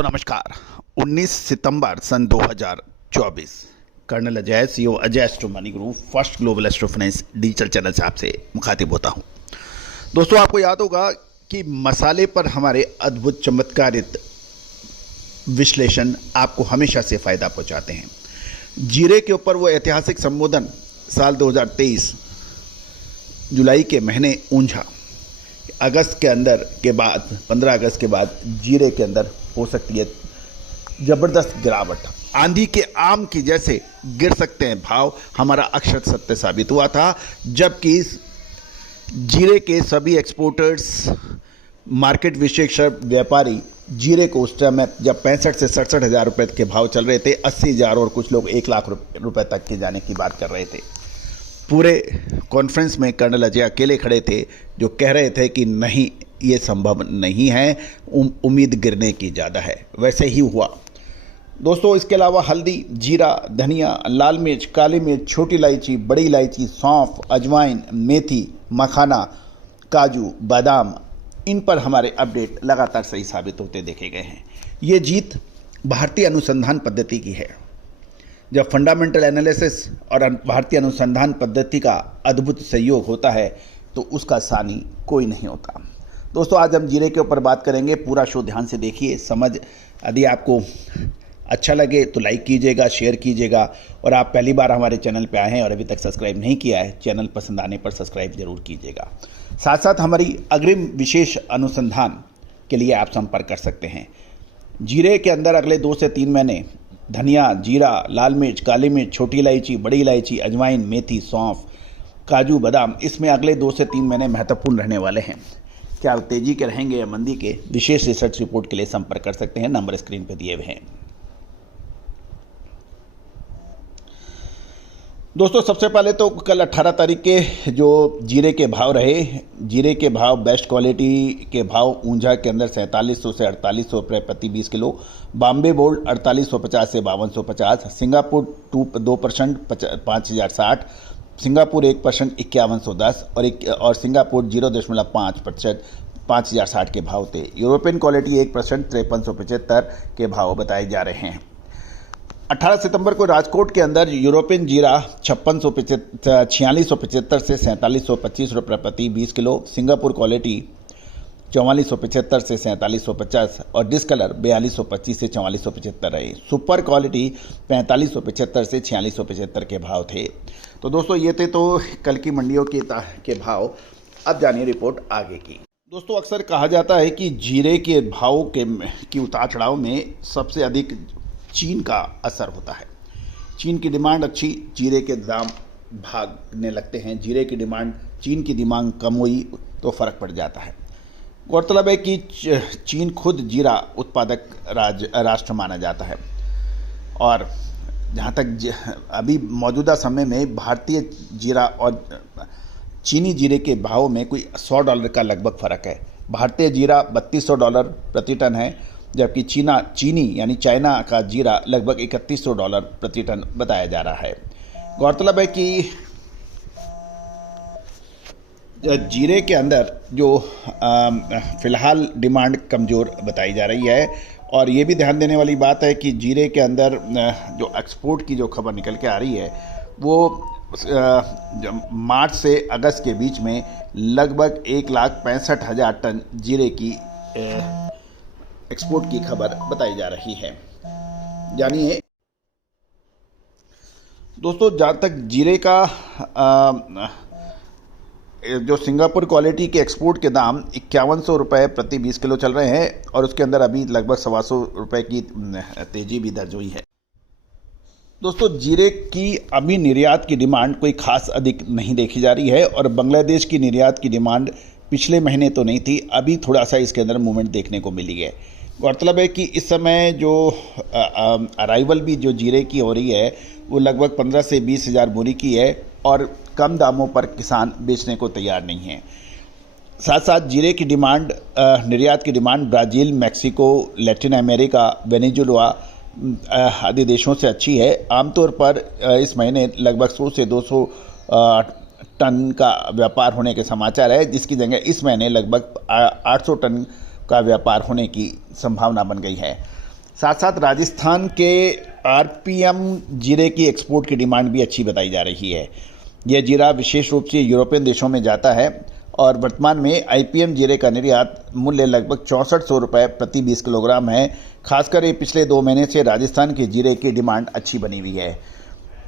दोस्तों नमस्कार। 19 सितंबर सन 2024 colonel Ajay CEO Ajay astro money group first global astro finance digital channel से आपसे मुखातिब होता हूं। दोस्तों आपको याद होगा कि मसाले पर हमारे अद्भुत चमत्कारित विश्लेषण आपको हमेशा से फ़ायदा पहुंचाते हैं। जीरे के ऊपर वो ऐतिहासिक संबोधन साल 2023 जुलाई के महीने ऊंझा अगस्त के अंदर के बाद 15 अगस्त के बाद जीरे के अंदर हो सकती है ज़बरदस्त गिरावट। आंधी के आम की जैसे गिर सकते हैं भाव, हमारा अक्षर सत्य साबित हुआ था। जबकि जीरे के सभी एक्सपोर्टर्स, मार्केट विशेषज्ञ, व्यापारी जीरे को उस टाइम में जब 65 से 67 हज़ार रुपये के भाव चल रहे थे, 80 हज़ार और कुछ लोग 1 लाख रुपए तक के जाने की बात कर रहे थे। पूरे कॉन्फ्रेंस में कर्नल अजय अकेले खड़े थे जो कह रहे थे कि नहीं, ये संभव नहीं है, उम्मीद गिरने की ज़्यादा है। वैसे ही हुआ दोस्तों। इसके अलावा हल्दी, जीरा, धनिया, लाल मिर्च, काली मिर्च, छोटी इलायची, बड़ी इलायची, सौंफ, अजवाइन, मेथी, मखाना, काजू, बादाम, इन पर हमारे अपडेट लगातार सही साबित होते देखे गए हैं। ये जीत भारतीय अनुसंधान पद्धति की है। जब फंडामेंटल एनालिसिस और भारतीय अनुसंधान पद्धति का अद्भुत सहयोग होता है तो उसका सानी कोई नहीं होता। दोस्तों आज हम जीरे के ऊपर बात करेंगे। पूरा शो ध्यान से देखिए, समझ यदि आपको अच्छा लगे तो लाइक कीजिएगा, शेयर कीजिएगा, और आप पहली बार हमारे चैनल पे आए हैं और अभी तक सब्सक्राइब नहीं किया है, चैनल पसंद आने पर सब्सक्राइब जरूर कीजिएगा। साथ साथ हमारी अग्रिम विशेष अनुसंधान के लिए आप संपर्क कर सकते हैं। जीरे के अंदर अगले 2 से 3 महीने धनिया, जीरा, लाल मिर्च, काली मिर्च, छोटी इलायची, बड़ी इलायची, अजवाइन, मेथी, सौंफ, काजू, बादाम, इसमें अगले 2 से 3 महीने महत्वपूर्ण रहने वाले हैं। क्या तेजी के रहेंगे या मंदी के, विशेष रिसर्च रिपोर्ट के लिए संपर्क कर सकते हैं। नंबर स्क्रीन पर दिए हुए हैं। दोस्तों सबसे पहले तो कल 18 तारीख के जो जीरे के भाव रहे, जीरे के भाव बेस्ट क्वालिटी के भाव ऊंझा के अंदर 4700 से 4800 रुपये प्रति 20 किलो, बॉम्बे बोल्ड 4850 से 5250, सिंगापुर 2% 5060, सिंगापुर 1% 5110 और सिंगापुर 0.5% 5060 के भाव थे। यूरोपियन क्वालिटी 1% 5375 के भाव बताए जा रहे हैं। 18 सितंबर को राजकोट के अंदर यूरोपियन जीरा 4675 से 4725 रुपये प्रति 20 किलो, सिंगापुर क्वालिटी 4475 से 4750 और डिस्कलर 4225 से 4475 रहे। सुपर क्वालिटी 4575 से 4675 के भाव थे। तो दोस्तों ये थे तो कल की मंडियों के भाव। अब जानिए रिपोर्ट आगे की। दोस्तों अक्सर कहा जाता है कि जीरे के भाव की उतार चढ़ाव में सबसे अधिक चीन का असर होता है। चीन की डिमांड अच्छी, जीरे के दाम भागने लगते हैं। जीरे की डिमांड, चीन की डिमांड कम हुई तो फ़र्क पड़ जाता है। गौरतलब है कि चीन खुद जीरा उत्पादक राष्ट्र माना जाता है और जहाँ तक अभी मौजूदा समय में भारतीय जीरा और चीनी जीरे के भाव में कोई $100 का लगभग फ़र्क है। भारतीय जीरा $3200 प्रति टन है, जबकि चीनी यानी चाइना का जीरा लगभग $3100 प्रति टन बताया जा रहा है। गौरतलब है कि जीरे के अंदर जो फ़िलहाल डिमांड कमज़ोर बताई जा रही है, और ये भी ध्यान देने वाली बात है कि जीरे के अंदर जो एक्सपोर्ट की जो खबर निकल के आ रही है वो मार्च से अगस्त के बीच में लगभग 1,65,000 टन जीरे की एक्सपोर्ट की खबर बताई जा रही है। जानिए दोस्तों, जहाँ तक जीरे का जो सिंगापुर क्वालिटी के एक्सपोर्ट के दाम 5100 रुपये प्रति 20 किलो चल रहे हैं और उसके अंदर अभी लगभग 125 रुपये की तेजी भी दर्ज हुई है। दोस्तों जीरे की अभी निर्यात की डिमांड कोई खास अधिक नहीं देखी जा रही है और बांग्लादेश की निर्यात की डिमांड पिछले महीने तो नहीं थी, अभी थोड़ा सा इसके अंदर मूवमेंट देखने को मिली है। गौरतलब है कि इस समय जो अराइवल भी जो जीरे की हो रही है वो लगभग 15 से 20 हज़ार बोरी की है और कम दामों पर किसान बेचने को तैयार नहीं है। साथ साथ जीरे की डिमांड, निर्यात की demand Brazil, Mexico, Latin America, Venezuela आदि देशों से अच्छी है। आमतौर पर इस महीने लगभग 100 से 200 टन का व्यापार होने के समाचार है, जिसकी जगह इस महीने लगभग 800 टन का व्यापार होने की संभावना बन गई है। साथ साथ राजस्थान के आरपीएम जीरे की एक्सपोर्ट की डिमांड भी अच्छी बताई जा रही है। यह जीरा विशेष रूप से यूरोपियन देशों में जाता है और वर्तमान में आईपीएम जीरे का निर्यात मूल्य लगभग 6400 रुपये प्रति 20 किलोग्राम है। खासकर ये पिछले 2 महीने से राजस्थान के जीरे की डिमांड अच्छी बनी हुई है।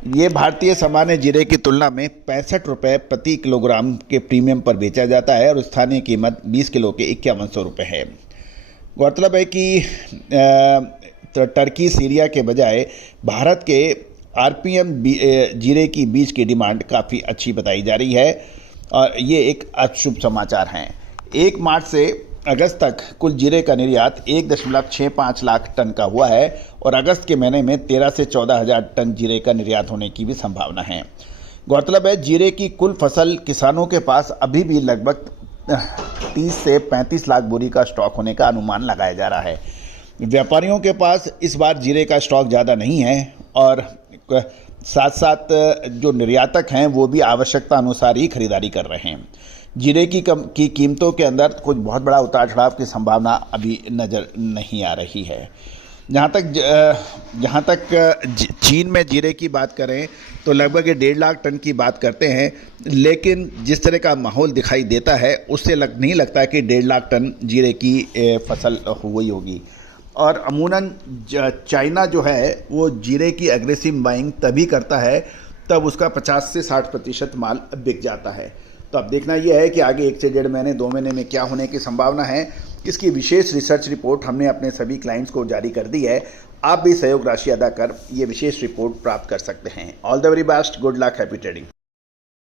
ये भारतीय सामान्य जीरे की तुलना में 65 रुपये प्रति किलोग्राम के प्रीमियम पर बेचा जाता है और स्थानीय कीमत 20 किलो के 5100 रुपये है। गौरतलब है कि टर्की सीरिया के बजाय भारत के आरपीएम जीरे की बीज की डिमांड काफ़ी अच्छी बताई जा रही है और ये एक अशुभ समाचार हैं। 1 मार्च से अगस्त तक कुल जीरे का निर्यात 1.65 लाख टन का हुआ है और अगस्त के महीने में 13 से 14 हज़ार टन जीरे का निर्यात होने की भी संभावना है। गौरतलब है जीरे की कुल फसल किसानों के पास अभी भी लगभग 30 से 35 लाख बोरी का स्टॉक होने का अनुमान लगाया जा रहा है। व्यापारियों के पास इस बार जीरे का स्टॉक ज़्यादा नहीं है और साथ साथ जो निर्यातक हैं वो भी आवश्यकता अनुसार ही खरीदारी कर रहे हैं। जीरे की कीमतों के अंदर कुछ बहुत बड़ा उतार चढ़ाव की संभावना अभी नज़र नहीं आ रही है। जहाँ तक चीन में जीरे की बात करें तो लगभग 1.5 लाख टन की बात करते हैं, लेकिन जिस तरह का माहौल दिखाई देता है उससे नहीं लगता कि 1.5 लाख टन जीरे की फसल हुई होगी। और अमूमन चाइना जो है वो जीरे की एग्रेसिव बाइंग तभी करता है तब उसका 50 से 60% माल बिक जाता है। तो अब देखना यह है कि आगे 1 से 1.5 महीने 2 महीने में क्या होने की संभावना है। इसकी विशेष रिसर्च रिपोर्ट हमने अपने सभी क्लाइंट्स को जारी कर दी है। आप भी सहयोग राशि अदा कर ये विशेष रिपोर्ट प्राप्त कर सकते हैं। All the very best, good luck, happy trading.